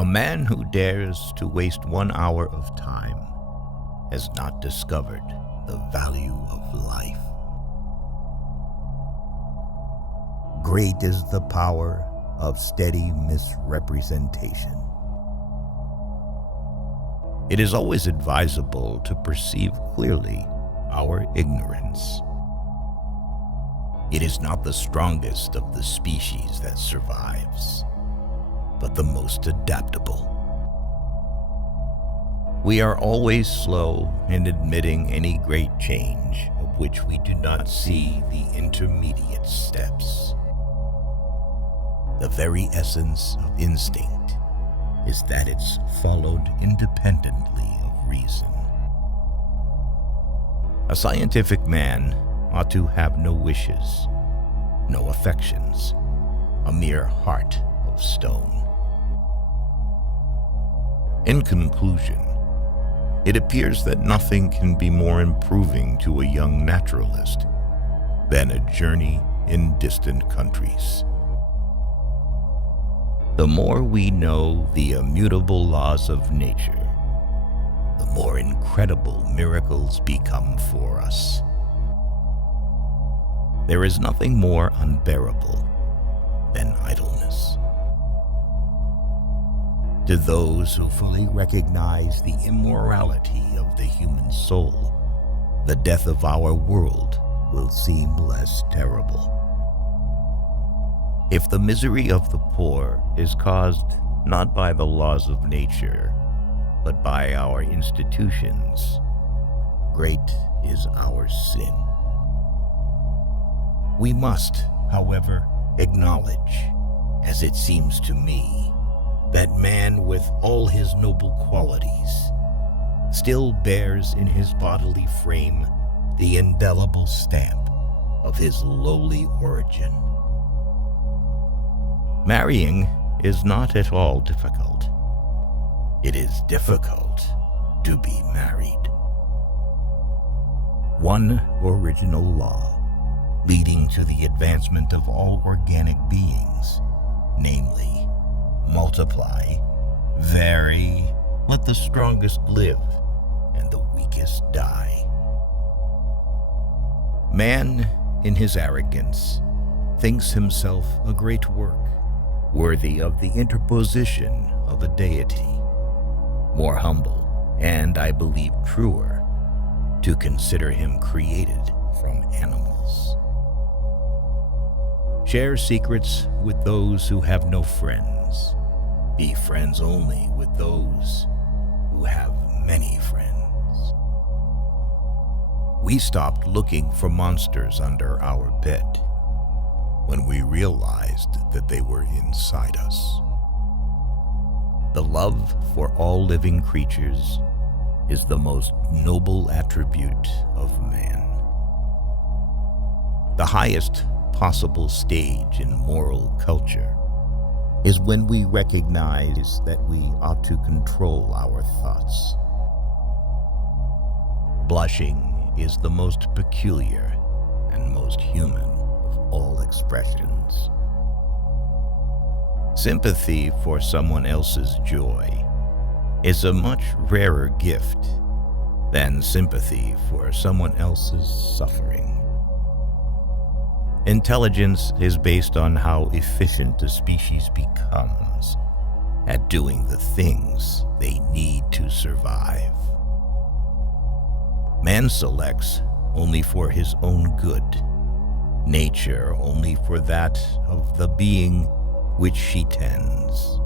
A man who dares to waste 1 hour of time has not discovered the value of life. Great is the power of steady misrepresentation. It is always advisable to perceive clearly our ignorance. It is not the strongest of the species that survives, but the most adaptable. We are always slow in admitting any great change of which we do not see the intermediate steps. The very essence of instinct is that it's followed independently of reason. A scientific man ought to have no wishes, no affections, a mere heart of stone. In conclusion, it appears that nothing can be more improving to a young naturalist than a journey in distant countries. The more we know the immutable laws of nature, the more incredible miracles become for us. There is nothing more unbearable than idleness. To those who fully recognize the immorality of the human soul, the death of our world will seem less terrible. If the misery of the poor is caused not by the laws of nature, but by our institutions, great is our sin. We must, however, acknowledge, as it seems to me, that man with all his noble qualities still bears in his bodily frame the indelible stamp of his lowly origin. Marrying is not at all difficult. It is difficult to be married. One original law leading to the advancement of all organic beings, namely, multiply, vary, let the strongest live, and the weakest die. Man, in his arrogance, thinks himself a great work, worthy of the interposition of a deity, more humble, and I believe truer, to consider him created from animals. Share secrets with those who have no friends. Be friends only with those who have many friends. We stopped looking for monsters under our bed when we realized that they were inside us. The love for all living creatures is the most noble attribute of man. The highest possible stage in moral culture is when we recognize that we ought to control our thoughts. Blushing is the most peculiar and most human of all expressions. Sympathy for someone else's joy is a much rarer gift than sympathy for someone else's suffering. Intelligence is based on how efficient a species becomes at doing the things they need to survive. Man selects only for his own good, nature only for that of the being which she tends.